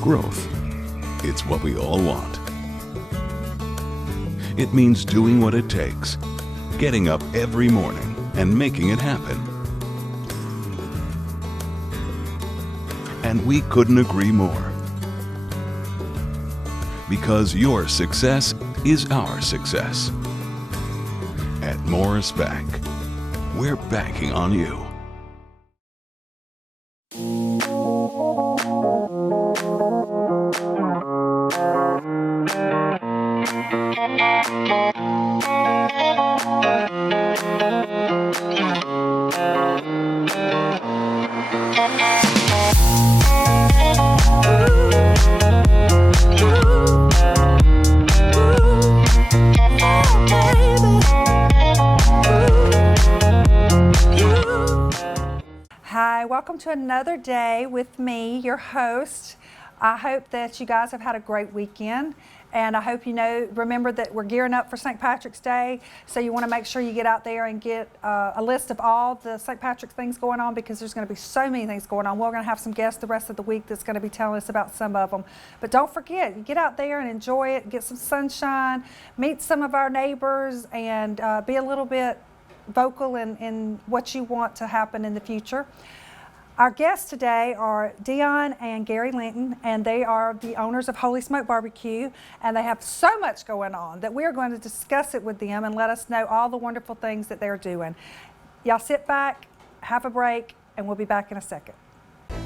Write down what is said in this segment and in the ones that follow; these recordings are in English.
Growth. It's what we all want. It means doing what it takes, getting up every morning and making it happen. And we couldn't agree more. Because your success is our success. At Morris Bank, we're banking on you. Hi, welcome to another day with me, your host. I hope that you guys have had a great weekend, and I hope remember that we're gearing up for St. Patrick's Day, so you want to make sure you get out there and get a list of all the St. Patrick's things going on, because there's going to be so many things going on. We're going to have some guests the rest of the week that's going to be telling us about some of them. But don't forget, you get out there and enjoy it, get some sunshine, meet some of our neighbors, and be a little bit vocal in what you want to happen in the future. Our guests today are Dionn and Gary Lanton, and they are the owners of Holy Smoke BBQ, and they have so much going on that we're going to discuss it with them and let us know all the wonderful things that they're doing. Y'all sit back, have a break, and we'll be back in a second.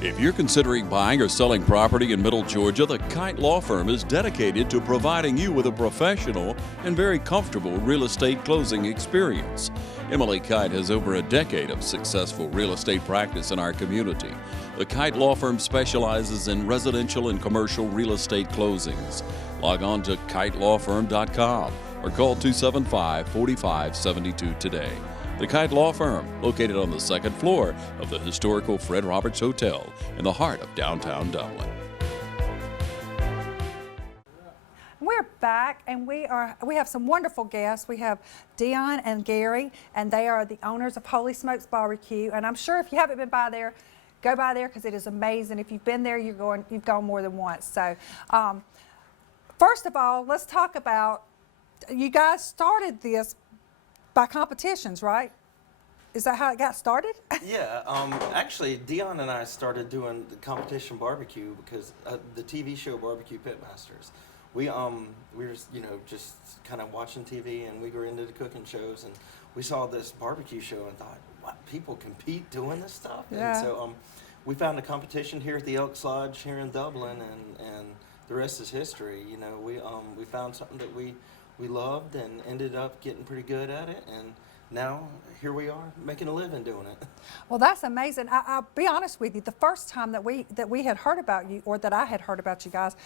If you're considering buying or selling property in Middle Georgia, the Kite Law Firm is dedicated to providing you with a professional and very comfortable real estate closing experience. Emily Kite has over a decade of successful real estate practice in our community. The Kite Law Firm specializes in residential and commercial real estate closings. Log on to kitelawfirm.com or call 275-4572 today. The Kite Law Firm, located on the second floor of the historical Fred Roberts Hotel in the heart of downtown Dublin. We're back, and we have some wonderful guests. We have Dionn and Gary, and they are the owners of Holy Smokes BBQ. And I'm sure if you haven't been by there, go by there, because it is amazing. If you've been there, you've gone more than once. So, first of all, let's talk about, you guys started this by competitions, right? Is that how it got started? Yeah, actually, Dionn and I started doing the competition barbecue because the TV show Barbecue Pitmasters. We were just kind of watching TV, and we were into the cooking shows, and we saw this barbecue show and thought, what, people compete doing this stuff? Yeah. And so we found a competition here at the Elks Lodge here in Dublin, and the rest is history. You know, we found something that we loved and ended up getting pretty good at it, and now here we are making a living doing it. Well, that's amazing. I'll be honest with you. The first time that we had heard about you, or that I had heard about you guys,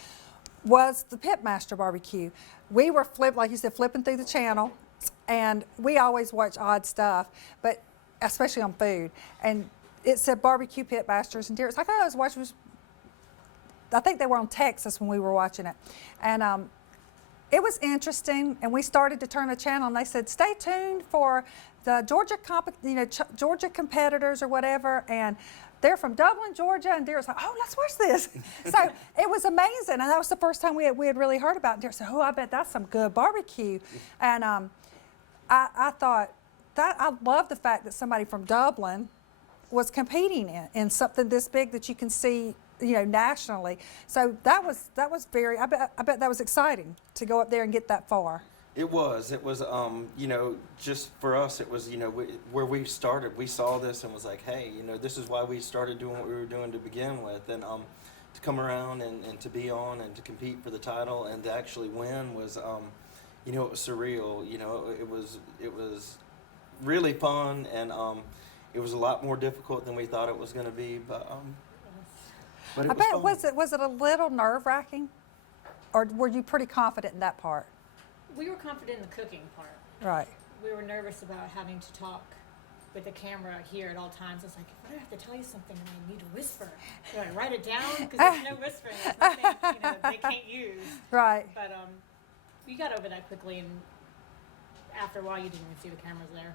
was the Pitmaster barbecue. We were flipping through the channel, and we always watch odd stuff, but especially on food. And it said Barbecue Pitmasters, and it's like, oh, I was watching. I think they were on Texas when we were watching it, and it was interesting. And we started to turn the channel, and they said, stay tuned for the Georgia competitors or whatever, and they're from Dublin, Georgia, and Derek's like, oh, let's watch this. So it was amazing, and that was the first time we had really heard about it. Derek said, oh, I bet that's some good barbecue. And I thought, I love the fact that somebody from Dublin was competing in something this big that you can see, nationally. So that was very, I bet that was exciting to go up there and get that far. It was, just for us, it was, where we started, we saw this and was like, hey, this is why we started doing what we were doing to begin with. And to come around and to be on and to compete for the title and to actually win was, it was surreal. It was really fun, and it was a lot more difficult than we thought it was going to be, but it was fun. Was it a little nerve-wracking, or were you pretty confident in that part? We were confident in the cooking part. Right. We were nervous about having to talk with the camera here at all times. I was like, if I have to tell you something and I need to whisper, do I write it down? Because there's no whispering. There's nothing they can't use. Right. But we got over that quickly, and after a while, you didn't even see the cameras there.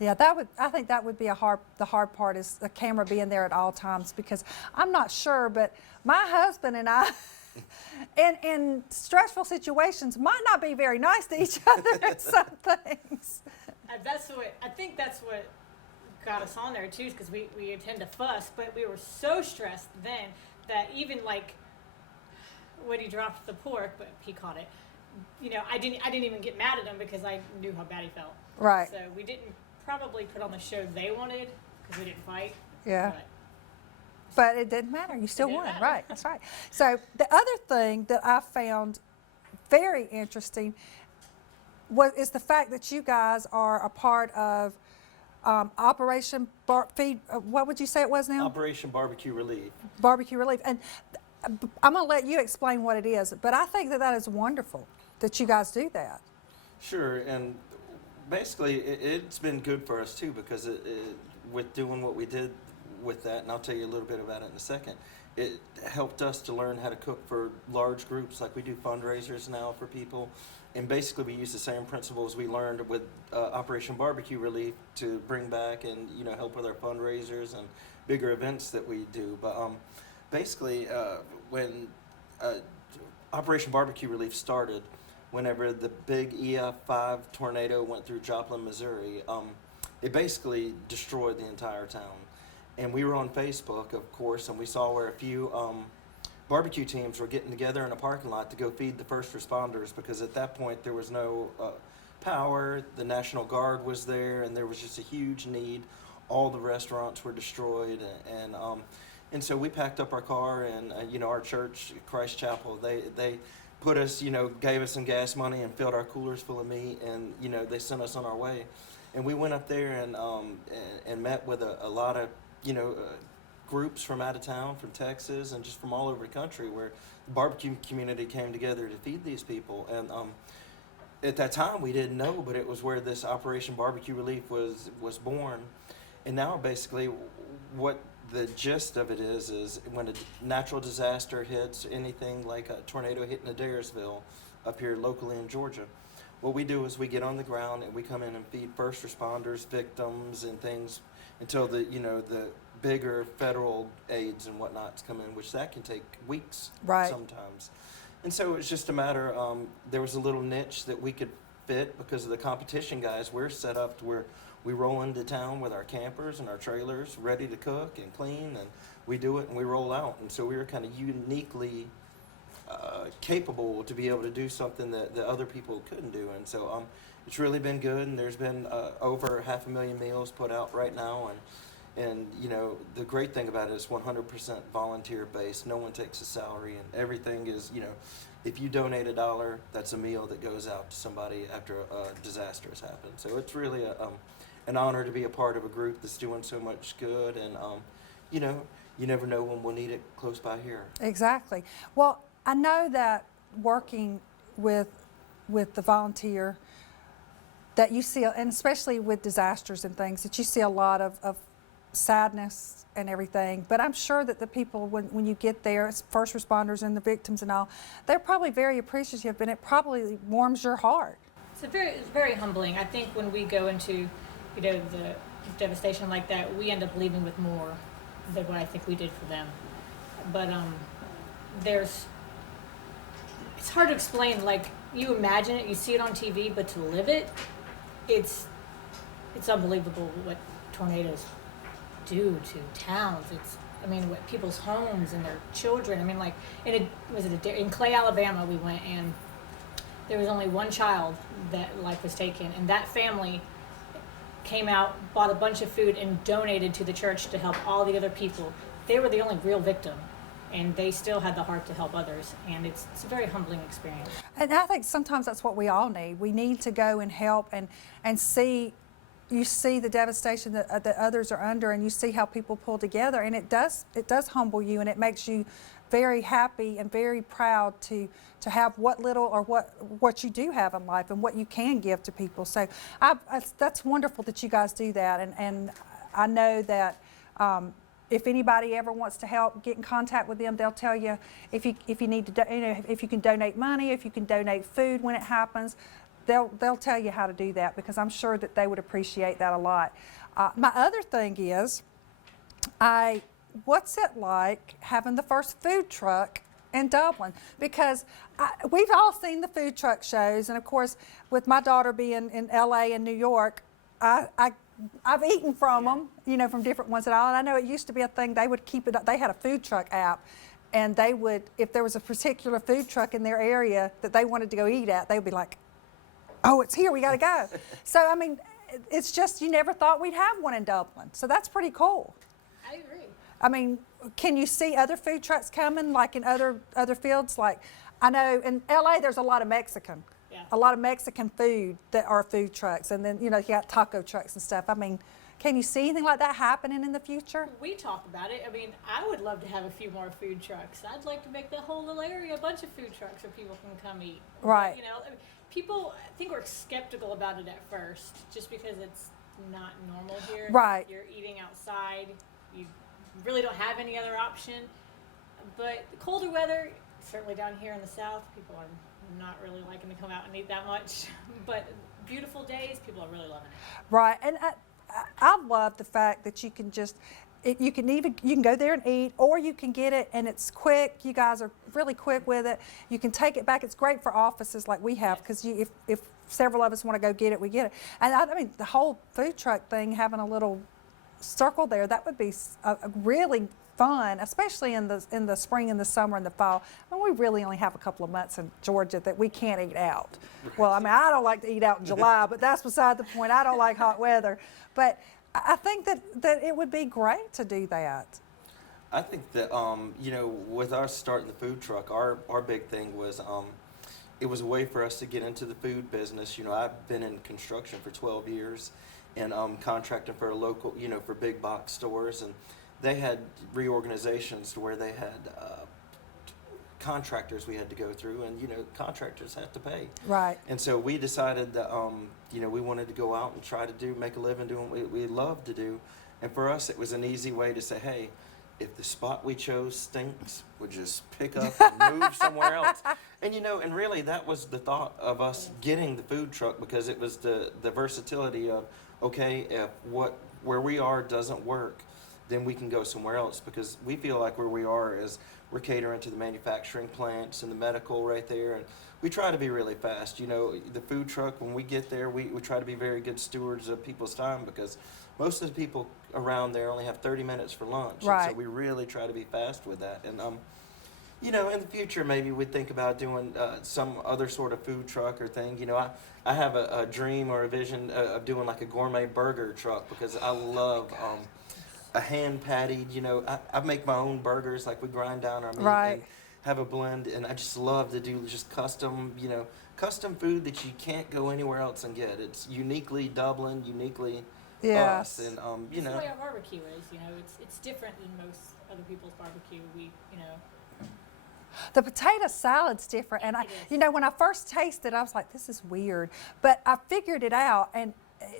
Yeah, I think that would be the hard part is the camera being there at all times, because I'm not sure, but my husband and I, in stressful situations, might not be very nice to each other at some things. I think that's what got us on there too, because we tend to fuss, but we were so stressed then that even like when he dropped the pork, but he caught it, you know, I didn't even get mad at him because I knew how bad he felt. Right. So we didn't probably put on the show they wanted because we didn't fight. Yeah. But it didn't matter. You still won. Right. That's right. So the other thing that I found very interesting is the fact that you guys are a part of Operation what would you say it was now? Operation BBQ Relief. BBQ Relief. And I'm going to let you explain what it is, but I think that is wonderful that you guys do that. Sure, and basically it's been good for us too, because with doing what we did with that, and I'll tell you a little bit about it in a second, it helped us to learn how to cook for large groups. Like we do fundraisers now for people, and basically we use the same principles we learned with Operation BBQ Relief to bring back and, you know, help with our fundraisers and bigger events that we do. But basically when Operation BBQ Relief started, whenever the big EF5 tornado went through Joplin, Missouri, it basically destroyed the entire town. And we were on Facebook, of course, and we saw where a few barbecue teams were getting together in a parking lot to go feed the first responders, because at that point there was no power, the National Guard was there, and there was just a huge need. All the restaurants were destroyed, and so we packed up our car, and you know, our church, Christ Chapel, they put us, you know, gave us some gas money and filled our coolers full of meat, and you know, they sent us on our way. And we went up there and met with a lot of, you know, groups from out of town, from Texas, and just from all over the country, where the barbecue community came together to feed these people. And at that time we didn't know, but it was where this Operation BBQ Relief was born. And now basically what the gist of it is when a natural disaster hits, anything like a tornado hitting Adairsville up here locally in Georgia, what we do is we get on the ground and we come in and feed first responders, victims, and things until the, you know, the bigger federal aids and whatnots come in, which that can take weeks sometimes. And so it's just a matter, there was a little niche that we could fit because of the competition guys. We're set up to where we roll into town with our campers and our trailers ready to cook and clean, and we do it and we roll out. And so we were kind of uniquely capable to be able to do something that other people couldn't do. And so it's really been good, and there's been over 500,000 meals put out right now. And you know, the great thing about it is 100% volunteer based. No one takes a salary, and everything is, you know, if you donate $1, that's a meal that goes out to somebody after a disaster has happened. So it's really an honor to be a part of a group that's doing so much good, and you know, you never know when we'll need it close by here. Exactly. Well, I know that working with the volunteer, that you see, and especially with disasters and things, that you see a lot of sadness and everything, but I'm sure that the people, when you get there, first responders and the victims and all, they're probably very appreciative, and it probably warms your heart. It's very humbling. I think when we go into, you know, the devastation like that, we end up leaving with more than what I think we did for them. But it's hard to explain. Like, you imagine it, you see it on TV, but to live it, it's unbelievable what tornadoes do to towns. I mean, what people's homes and their children. I mean, like, in Clay, Alabama, we went, and there was only one child that life was taken, and that family came out, bought a bunch of food, and donated to the church to help all the other people. They were the only real victim, and they still had the heart to help others, and it's a very humbling experience. And I think sometimes that's what we all need. We need to go and help and see. You see the devastation that others are under, and you see how people pull together, and it does humble you, and it makes you very happy and very proud to have what little or what you do have in life and what you can give to people. So that's wonderful that you guys do that, and I know that if anybody ever wants to help, get in contact with them. They'll tell you if you need to, you know, if you can donate money, if you can donate food when it happens. they'll tell you how to do that, because I'm sure that they would appreciate that a lot. My other thing is, what's it like having the first food truck in Dublin? Because we've all seen the food truck shows, and of course, with my daughter being in LA and New York, I've eaten from them, you know, from different ones and all. And I know it used to be a thing. They would keep it. They had a food truck app, and they would, if there was a particular food truck in their area that they wanted to go eat at, they would be like, "Oh, it's here. We got to go." So I mean, it's just, you never thought we'd have one in Dublin. So that's pretty cool. I agree. I mean, can you see other food trucks coming, like in other fields? Like, I know in LA there's a lot of Mexican. Yeah. A lot of Mexican food that are food trucks, and then, you know, you got taco trucks and stuff. I mean, can you see anything like that happening in the future? We talk about it. I mean, I would love to have a few more food trucks. I'd like to make the whole little area a bunch of food trucks where people can come eat. Right. But, you know, people, I think, were skeptical about it at first, just because it's not normal here. Right. You're eating outside. You really don't have any other option. But the colder weather, certainly down here in the south, people are not really liking to come out and eat that much. But beautiful days, people are really loving it. Right, and I love the fact that you can just, you can go there and eat, or you can get it and it's quick. You guys are really quick with it. You can take it back. It's great for offices like we have, because if several of us want to go get it, we get it. And I mean, the whole food truck thing, having a little circle there, that would be a really fun, especially in the spring and the summer and the fall. I mean, we really only have a couple of months in Georgia that we can't eat out. Well, I mean, I don't like to eat out in July, but that's beside the point. I don't like hot weather. But I think that it would be great to do that. I think that, you know, with us starting the food truck, our big thing was, it was a way for us to get into the food business. You know, I've been in construction for 12 years and contracting for a local, you know, for big box stores, and they had reorganizations to where they had contractors we had to go through, and, you know, contractors have to pay. Right. And so we decided that, you know, we wanted to go out and try to make a living doing what we love to do. And for us, it was an easy way to say, hey, if the spot we chose stinks, we'll just pick up and move somewhere else. And, you know, and really that was the thought of us getting the food truck, because it was the versatility of, okay, if where we are doesn't work, then we can go somewhere else, because we feel like where we are is we're catering to the manufacturing plants and the medical right there, and we try to be really fast. You know, the food truck, when we get there, we try to be very good stewards of people's time, because most of the people around there only have 30 minutes for lunch. Right. And so we really try to be fast with that. And, you know, in the future, maybe we'd think about doing some other sort of food truck or thing. You know, I have a dream or a vision of doing like a gourmet burger truck, because I love a hand pattied, you know, I make my own burgers, like we grind down our meat and have a blend, and I just love to do just custom, you know, custom food that you can't go anywhere else and get. It's uniquely Dublin, uniquely us, and you know. That's the way our barbecue is, you know, it's different than most other people's barbecue. We, you know. The potato salad's different, and you know, when I first tasted, I was like, "This is weird," but I figured it out, and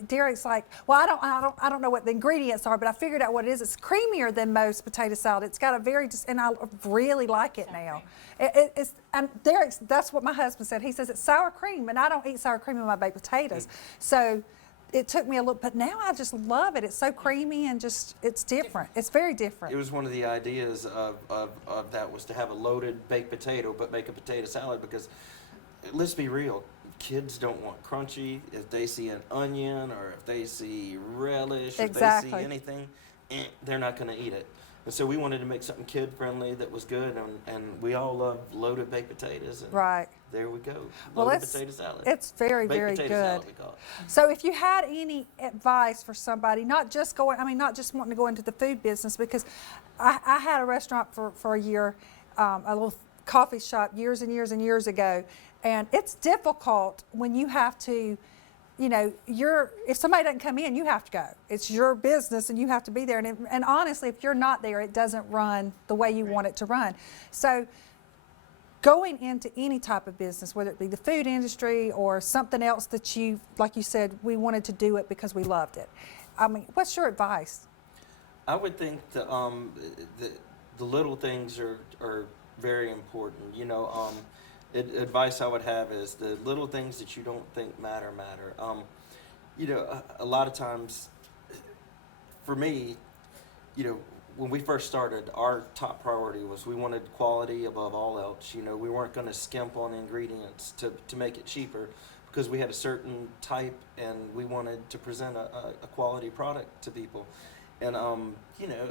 Derek's like, "Well, I don't know what the ingredients are, but I figured out what it is. It's creamier than most potato salad. It's got a very, and I really like it now. It's, and Derek's, that's what my husband said. He says it's sour cream, and I don't eat sour cream in my baked potatoes, so." It took me a little, but now I just love it. It's so creamy and just, it's different. It's very different. It was one of the ideas of that was to have a loaded baked potato, but make a potato salad, because let's be real, kids don't want crunchy. If they see an onion or if they see relish, if they see anything, they're not going to eat it. And so we wanted to make something kid-friendly that was good, and we all love loaded baked potatoes. And there we go. Loaded potato salad. It's very, baked very potato good. Salad, we call it. So if you had any advice for somebody, not just wanting to go into the food business, because I had a restaurant for a year, a little coffee shop years and years and years ago, and it's difficult when you have to, you know, if somebody doesn't come in, you have to go. It's your business and you have to be there. And honestly, if you're not there, it doesn't run the way you want it to run. So going into any type of business, whether it be the food industry or something else that you, like you said, we wanted to do it because we loved it. I mean, what's your advice? I would think the little things are very important. You know, advice I would have is the little things that you don't think matter. You know, a lot of times, for me, you know, when we first started, our top priority was we wanted quality above all else. You know, we weren't going to skimp on ingredients to make it cheaper, because we had a certain type and we wanted to present a quality product to people. And, you know,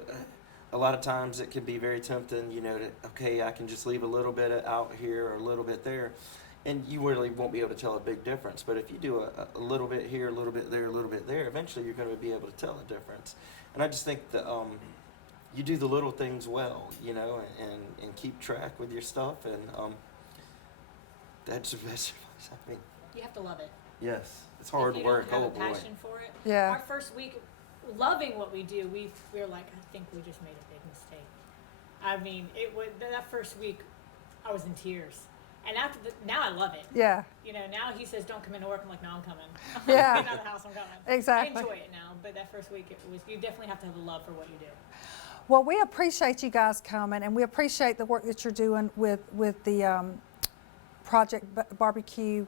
a lot of times it can be very tempting, you know, to, okay, I can just leave a little bit out here or a little bit there, and you really won't be able to tell a big difference. But if you do a little bit here, a little bit there, a little bit there, eventually you're going to be able to tell a difference. And I just think that you do the little things well, you know, and keep track with your stuff, and that's the best advice. I mean, You have to love it. yes, it's hard If you work. don't have Oh a boy. passion for it. Yeah. Our first week, loving what we do, we were like, I think we just made a big mistake. I mean, it was that first week, I was in tears, and after now I love it. Yeah. You know, now he says don't come into work. I'm like, no, I'm coming. Yeah. Get out of the house, I'm coming. Exactly. I enjoy it now, but that first week, it was. You definitely have to have a love for what you do. Well, we appreciate you guys coming, and we appreciate the work that you're doing with the Project Barbecue.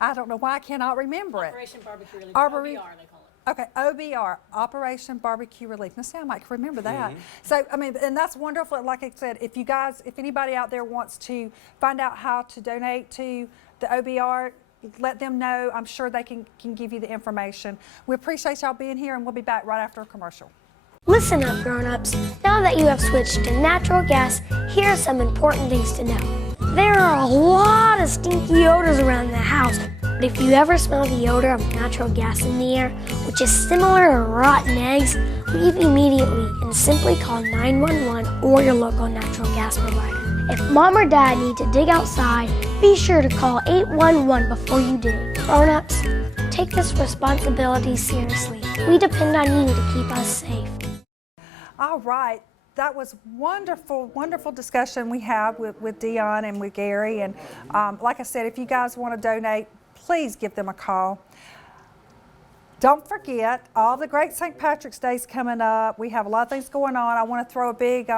I don't know why I cannot remember it. Operation BBQ Relief. Arbori- OBR, they call it. Okay, OBR, Operation Barbecue Relief. Now, see, I might remember that. So, I mean, and that's wonderful. Like I said, if anybody out there wants to find out how to donate to the OBR, let them know. I'm sure they can give you the information. We appreciate y'all being here, and we'll be back right after a commercial. Listen up, grown-ups. Now that you have switched to natural gas, here are some important things to know. There are a lot of stinky odors around the house, but if you ever smell the odor of natural gas in the air, which is similar to rotten eggs, leave immediately and simply call 911 or your local natural gas provider. If mom or dad need to dig outside, be sure to call 811 before you dig. Grown-ups, take this responsibility seriously. We depend on you to keep us safe. All right. That was wonderful, wonderful discussion we had with Dionn and with Gary. And like I said, if you guys want to donate, please give them a call. Don't forget, all the great St. Patrick's Day's coming up. We have a lot of things going on. I want to throw a big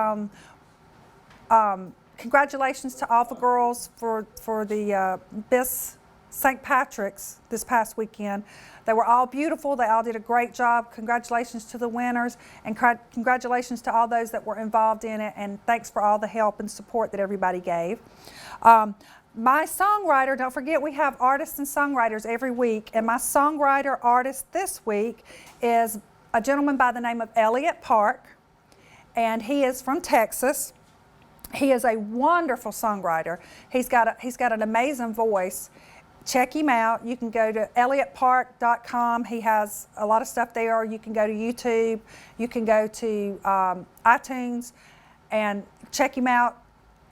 congratulations to all the girls for the Miss St. Patrick's this past weekend. They were all beautiful. They all did a great job. Congratulations to the winners, and congratulations to all those that were involved in it, and thanks for all the help and support that everybody gave. My songwriter, don't forget we have artists and songwriters every week, and my songwriter artist this week is a gentleman by the name of Elliott Park, and he is from Texas. He is a wonderful songwriter. He's got an amazing voice. Check him out. You can go to elliottpark.com. He has a lot of stuff there. You can go to YouTube. You can go to iTunes and check him out.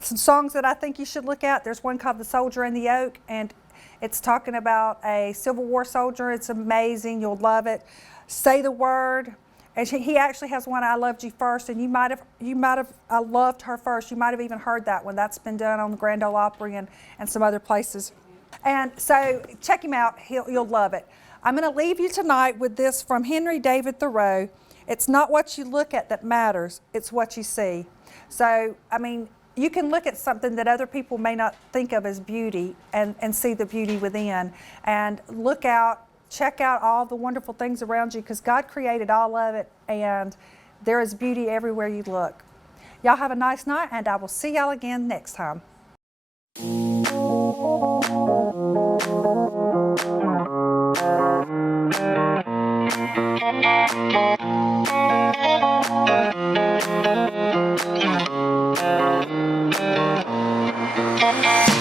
Some songs that I think you should look at. There's one called The Soldier and the Oak, and it's talking about a Civil War soldier. It's amazing. You'll love it. Say the Word. And he actually has one, I Loved You First, and you might have I Loved Her First. You might have even heard that one. That's been done on the Grand Ole Opry and some other places. And so check him out. You'll love it. I'm going to leave you tonight with this from Henry David Thoreau. It's not what you look at that matters. It's what you see. So, I mean, you can look at something that other people may not think of as beauty and see the beauty within. And look out, check out all the wonderful things around you, because God created all of it, and there is beauty everywhere you look. Y'all have a nice night, and I will see y'all again next time. Thank you.